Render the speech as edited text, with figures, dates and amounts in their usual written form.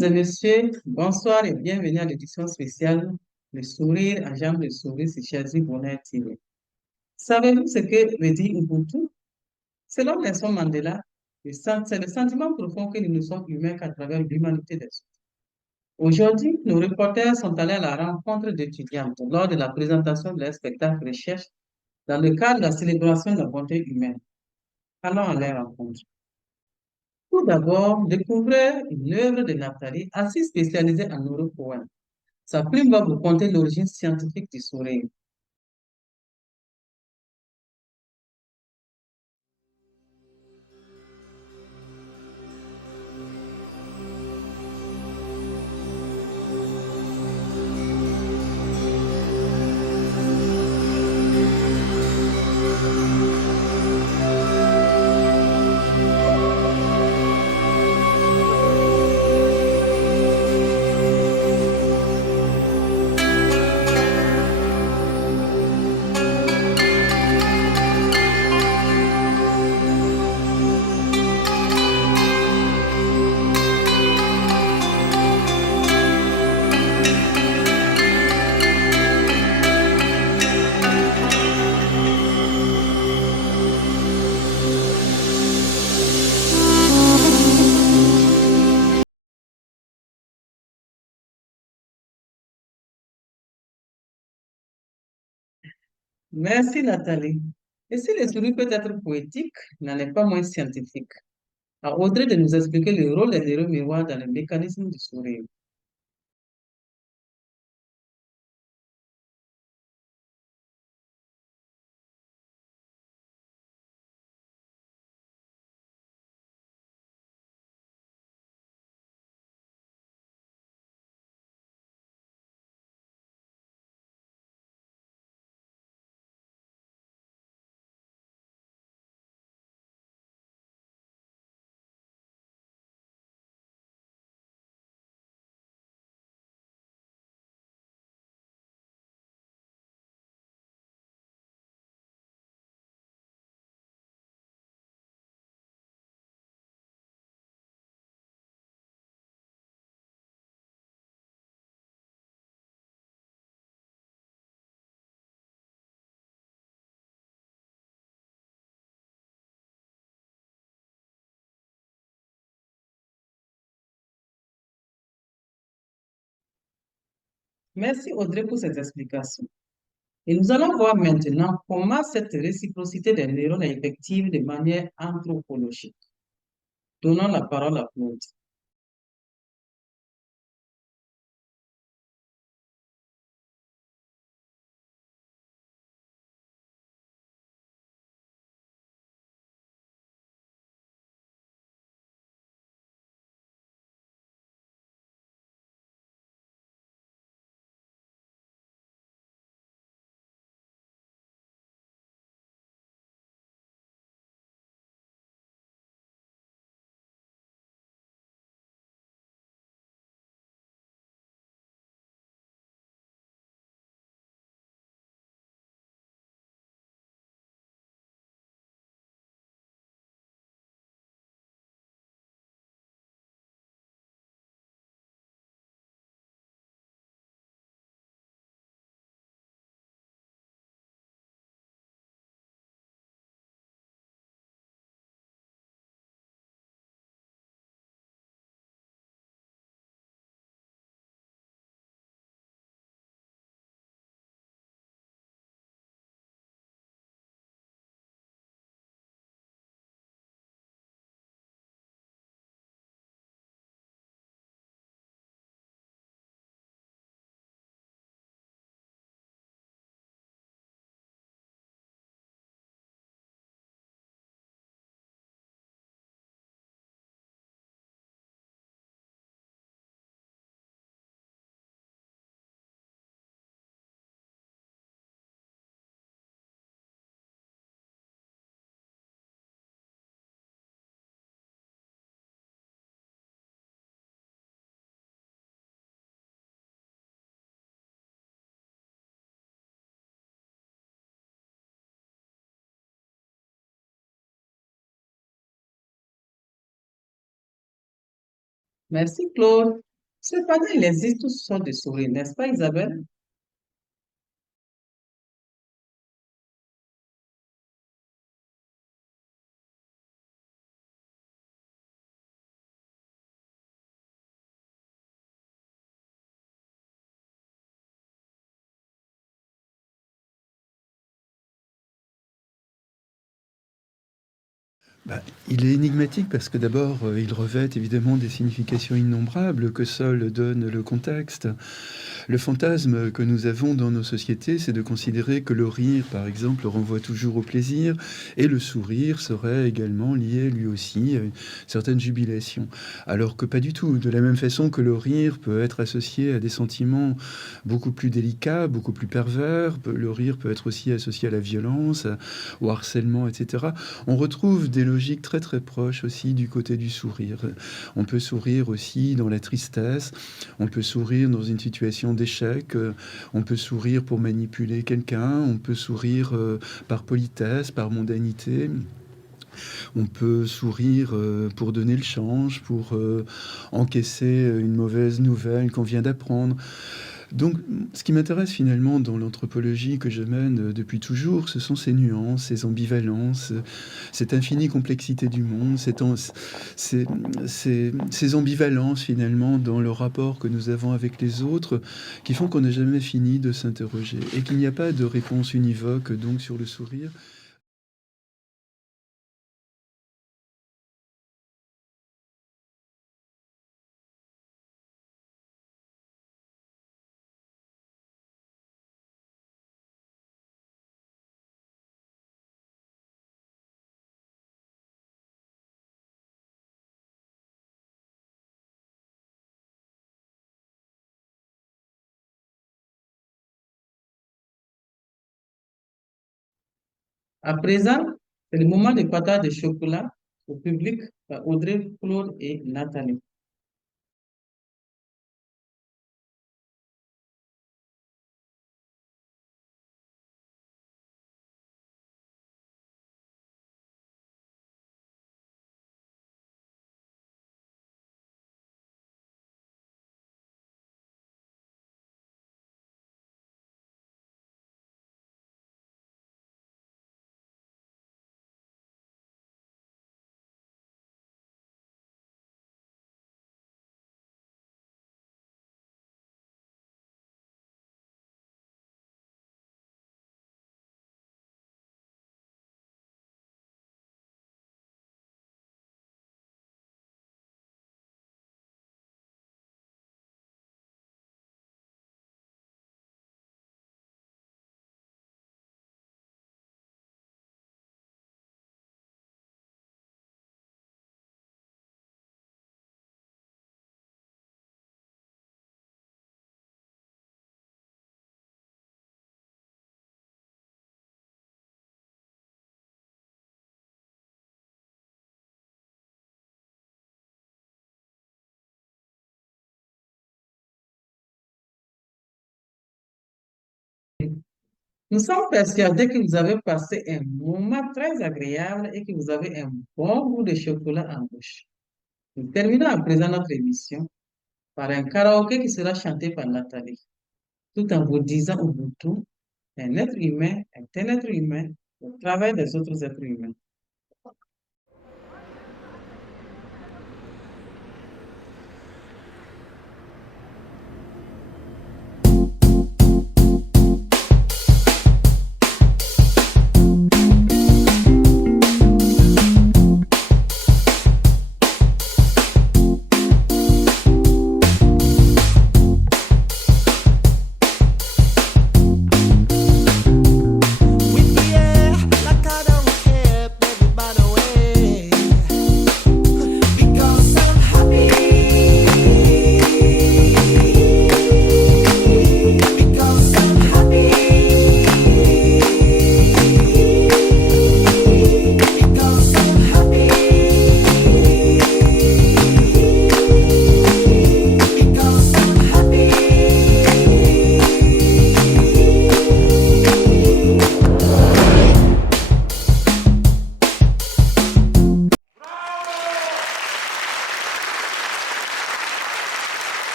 Mesdames et messieurs, bonsoir et bienvenue à l'édition spéciale Le sourire à jambe de souris sur Chelsea Bonheur TV. Savez-vous ce que veut dire Ubuntu? Selon Nelson Mandela, c'est le sentiment profond que nous ne sommes humains qu'à travers l'humanité des autres. Aujourd'hui, nos reporters sont allés à la rencontre d'étudiantes lors de la présentation de leur spectacle recherche dans le cadre de la célébration de la bonté humaine. Allons à leur rencontre. Tout d'abord, découvrez une œuvre de Nathalie, ainsi spécialisée en neuropoème. Sa plume va vous conter l'origine scientifique du sourire. Merci Nathalie. Et si le sourire peut être poétique, n'en est pas moins scientifique. À Audrey de nous expliquer le rôle des neurones miroirs dans le mécanisme du sourire. Merci Audrey pour cette explication. Et nous allons voir maintenant comment cette réciprocité des neurones est effective de manière anthropologique. Donnons la parole à Claude. Merci Claude. Cependant, il existe toutes sortes de sourires, n'est-ce pas, Isabelle? Bah, il est énigmatique parce que d'abord, il revêt évidemment des significations innombrables que seul donne le contexte. Le fantasme que nous avons dans nos sociétés, c'est de considérer que le rire, par exemple, renvoie toujours au plaisir, et le sourire serait également lié lui aussi à une certaine jubilation. Alors que pas du tout. De la même façon que le rire peut être associé à des sentiments beaucoup plus délicats, beaucoup plus pervers, le rire peut être aussi associé à la violence, au harcèlement, etc. On retrouve des logiques très très proches aussi du côté du sourire. On peut sourire aussi dans la tristesse, on peut sourire dans une situation d'échec, on peut sourire pour manipuler quelqu'un, on peut sourire par politesse, par mondanité, on peut sourire pour donner le change, pour encaisser une mauvaise nouvelle qu'on vient d'apprendre. Donc, ce qui m'intéresse finalement dans l'anthropologie que je mène depuis toujours, ce sont ces nuances, ces ambivalences, cette infinie complexité du monde, ces, ces ambivalences finalement dans le rapport que nous avons avec les autres, qui font qu'on n'a jamais fini de s'interroger et qu'il n'y a pas de réponse univoque donc sur le sourire. À présent, c'est le moment de partage de chocolat au public par Audrey, Claude et Nathalie. Nous sommes persuadés que vous avez passé un moment très agréable et que vous avez un bon goût de chocolat en bouche. Nous terminons à présent notre émission par un karaoké qui sera chanté par Nathalie, tout en vous disant Ubuntu, un être humain est un être humain au travers des autres êtres humains.